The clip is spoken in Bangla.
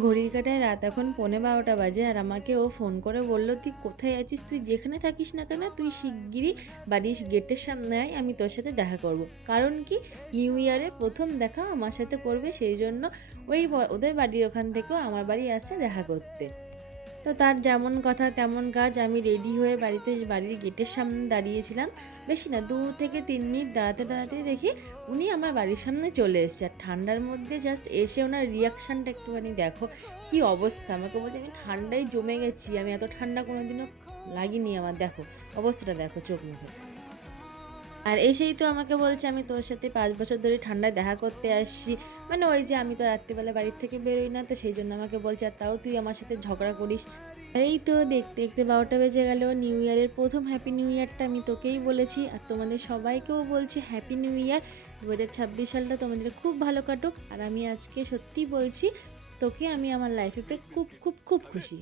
ঘড়ির কাঁটায় রাত এখন 11:15 বাজে, আর আমাকে ও ফোন করে বলল, তুই কোথায় আছিস, তুই যেখানে থাকিস না কেন তুই শিগগিরই বাড়ির গেটের সামনে আয়, আমি তোর সাথে দেখা করব। কারণ কি, নিউ ইয়ারের প্রথম দেখা আমার সাথে করবে, সেই জন্য ওদের বাড়ির ওখান থেকেও আমার বাড়ি আসছে দেখা করতে। তো তার যেমন কথা তেমন কাজ, আমি রেডি হয়ে বাড়ির গেটের সামনে দাঁড়িয়েছিলাম। বেশি না, 2 থেকে 3 মিনিট দাঁড়াতে দাঁড়াতেই দেখি উনি আমার বাড়ির সামনে চলে এসেছে। আর ঠান্ডার মধ্যে জাস্ট এসে ওনার রিয়াকশানটা একটুখানি দেখো, কি অবস্থা। আমাকে বলছে আমি ঠান্ডায় জমে গেছি, আমি এত ঠান্ডা কোনোদিনও লাগিনি আমার, দেখো অবস্থাটা, দেখো চোখ মুখে। আর এসেই তো আমাকে বলছে আমি তোর সাথে 5 বছর ধরে ঠান্ডায় দেখা করতে আসছি। মানে ওই যে আমি তো রাত্রিবেলা বাড়ির থেকে বেরোই না, তো সেই জন্য আমাকে বলছে, আর তাও তুই আমার সাথে ঝগড়া করিস। এই তো দেখতে দেখতে 12টা বেজে গেল। নিউ ইয়ারের প্রথম হ্যাপি নিউ ইয়ারটা আমি তোকেই বলেছি, আর তোমাদের সবাইকেও বলছি হ্যাপি নিউ ইয়ার। 2026 সালটা তোমাদের খুব ভালো কাটুক। আর আমি আজকে সত্যি বলছি, তোকে আমি আমার লাইফে পেয়ে খুব খুব খুব খুশি।